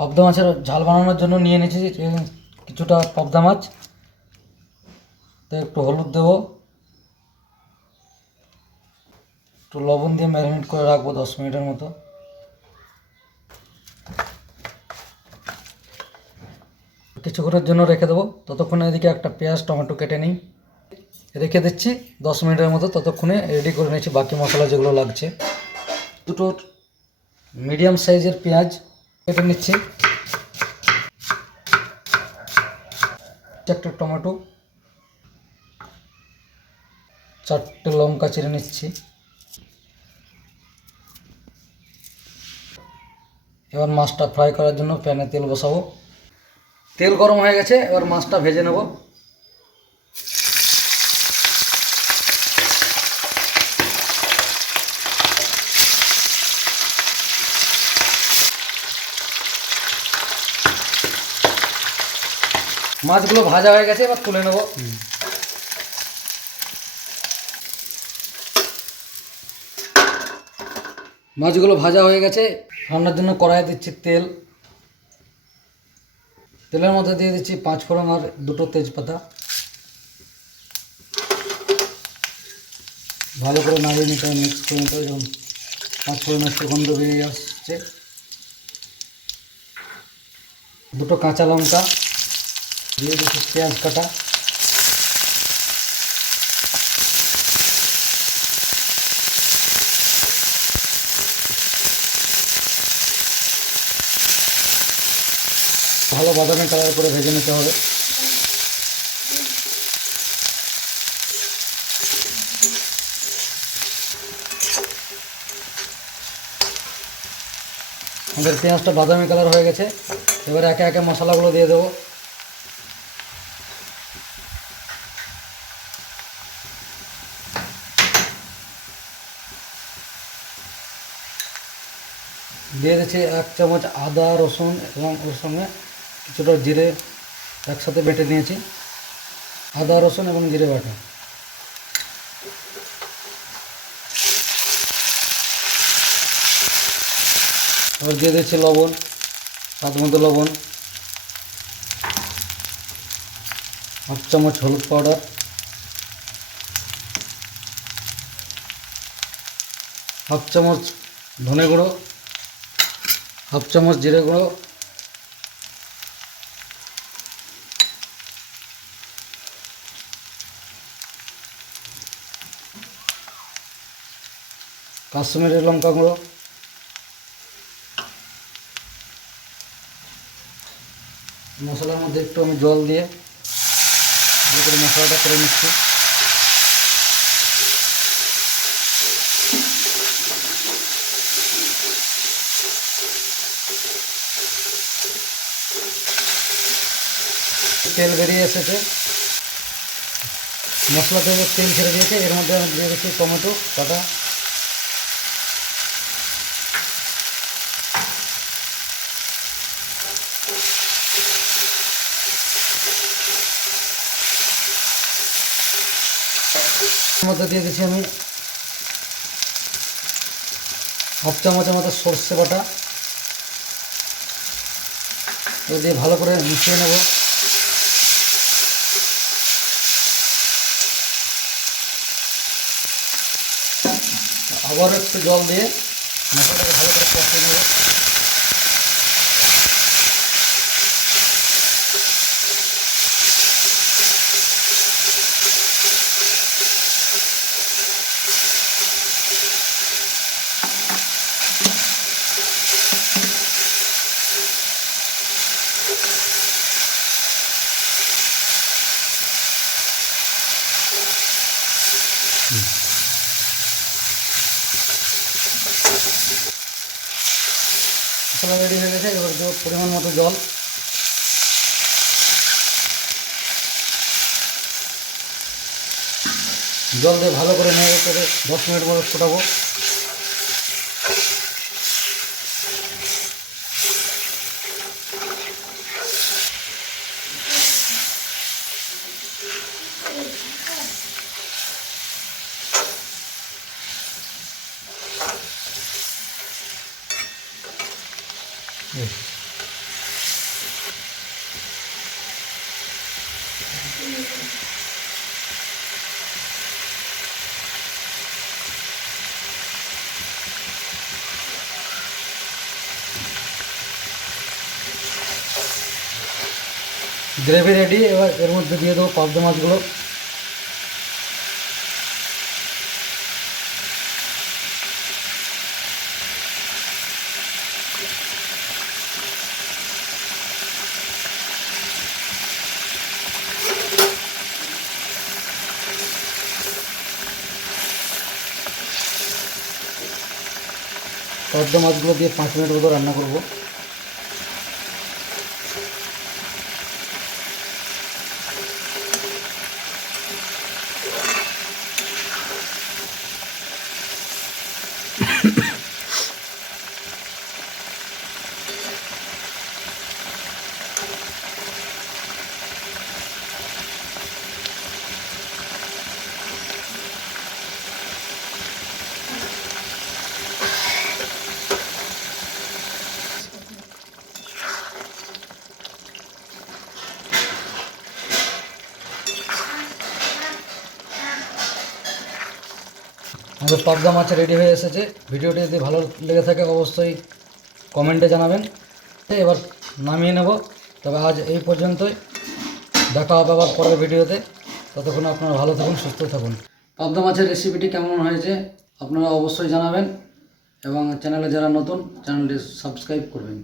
পাবদা মাছের ঝাল বানানোর জন্য নিয়ে নিয়েছি কিছুটা পবদা মাছ। তো একটু হলুদ দেবো। একটু লবণ দিয়ে ম্যারিনেট করে রাখব দশ মিনিটের মতো। কিছুক্ষণের জন্য রেখে দেবো। ততক্ষণে এদিকে একটা পেঁয়াজ, টমেটো কেটে নিই। রেখে দিচ্ছি দশ মিনিটের মতো। ততক্ষণে রেডি করে নিয়েছি বাকি মশলা যেগুলো লাগছে। দুটো মিডিয়াম সাইজের পেঁয়াজ কেটে নিচ্ছি। চারটে টমেটো। চারটে লঙ্কা ছেড়ে নিচ্ছি। এবার মাছটা ফ্রাই করার জন্য প্যানে তেল বসাবো। তেল গরম হয়ে গেছে, এবার মাছটা ভেজে নেব। মাছগুলো ভাজা হয়ে গেছে এবার তুলে নেব। মাছগুলো ভাজা হয়ে গেছে রান্নার জন্য কড়াই দিচ্ছি তেল। তেলের মধ্যে দিয়ে দিচ্ছি পাঁচ ফোড়ন আর দুটো তেজপাতা। ভালো করে নাড়িয়ে নিতে হবে মিক্স করে নিতে হবে যেমন পাঁচ ফোড়নের সুগন্ধ বেরিয়ে আসছে। দুটো কাঁচা লঙ্কা দিয়ে দিচ্ছি পেঁয়াজ কাটা। ভালো বাদামি কালার করে ভেজে নিতে হবে। আমাদের পেঁয়াজটা বাদামি কালার হয়ে গেছে। এবার একে একে মশলাগুলো দিয়ে দেবো। দিয়ে দিচ্ছি এক চামচ আদা, রসুন এবং ওর সঙ্গে কিছুটা জিরে একসাথে বেটে নিয়েছি। আদা, রসুন এবং জিরে বাটা। এবার দিয়ে দিচ্ছি লবণ, স্বাদ মতো লবণ। হাফ চামচ হলুদ পাউডার। হাফ চামচ ধনে গুঁড়ো। হাফ চামচ জিরে গুঁড়ো। কাশ্মীরি লঙ্কা গুঁড়ো। মশলার মধ্যে একটু আমি জল দিয়ে করে মশলাটা করে নিচ্ছি। তেল বেরিয়ে এসেছে। মশলা থেকে তেল ছেড়ে দিয়েছে। এর মধ্যে আমি দিয়ে দিচ্ছি টমেটো কাটা মধ্যে দিয়ে দিচ্ছি আমি হাফ চামচের মতো সর্ষে বাটা। দিয়ে ভালো করে মিশিয়ে নেব। আবার একটু জল দিয়ে মশলাটাকে ভালো করে কষিয়ে নেব। মশলা রেডি হয়ে গেছে, এবার পরিমাণ মতো জল। জল দিয়ে ভালো করে নেড়ে করে দশ মিনিট পরে ফোটাবো। ग्रेवि रेडी एर मध्य दिए देव पब्द माचगलो পদ্ম মাছগুলো দিয়ে পাঁচ মিনিট মতো রান্না করব। আমাদের পাবদা মাছ রেডি হয়ে এসেছে। ভিডিওটি যদি ভালো লেগে থাকে অবশ্যই কমেন্টে জানাবেন। এবার নামিয়ে নেব। তবে আজ এই পর্যন্তই। দেখা হবে আবার পরের ভিডিওতে। ততক্ষণ আপনারা ভালো থাকুন, সুস্থ থাকুন। পাবদা মাছের রেসিপিটি কেমন হয়েছে আপনারা অবশ্যই জানাবেন। এবং চ্যানেলে যারা নতুন চ্যানেলটি সাবস্ক্রাইব করবেন।